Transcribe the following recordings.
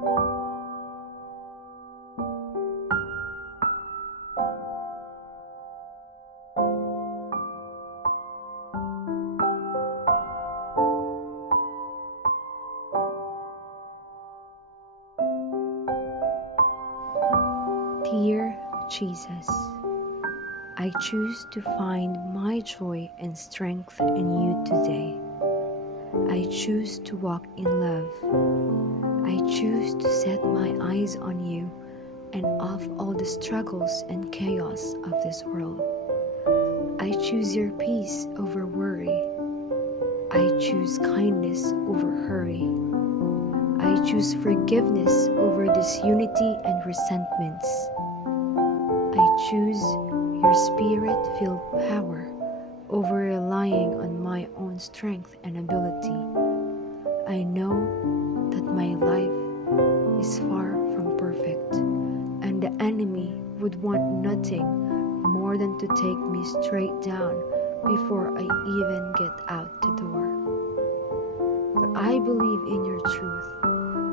Dear Jesus, I choose to find my joy and strength in you today. I choose to walk in love. I choose to set my eyes on you and off all the struggles and chaos of this world. I choose your peace over worry. I choose kindness over hurry. I choose forgiveness over disunity and resentments. I choose your spirit-filled power over relying on my own strength and ability. I know that my life is far from perfect, and the enemy would want nothing more than to take me straight down before I even get out the door. But I believe in your truth,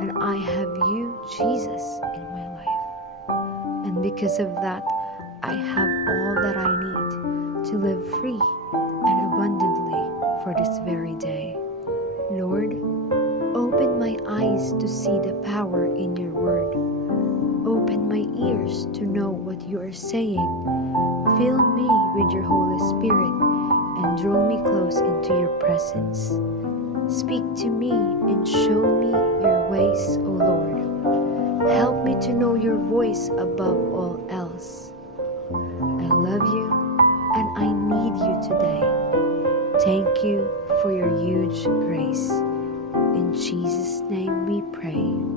and I have you, Jesus, in my life. And because of that, I have all that I need to live free and abundantly for this very day. Lord, open my eyes to see the power in your word. Open my ears to know what you are saying. Fill me with your Holy Spirit and draw me close into your presence. Speak to me and show me your ways, O Lord. Help me to know your voice above all else. I love you and I need you today. Thank you for your huge grace. In Jesus' name we pray.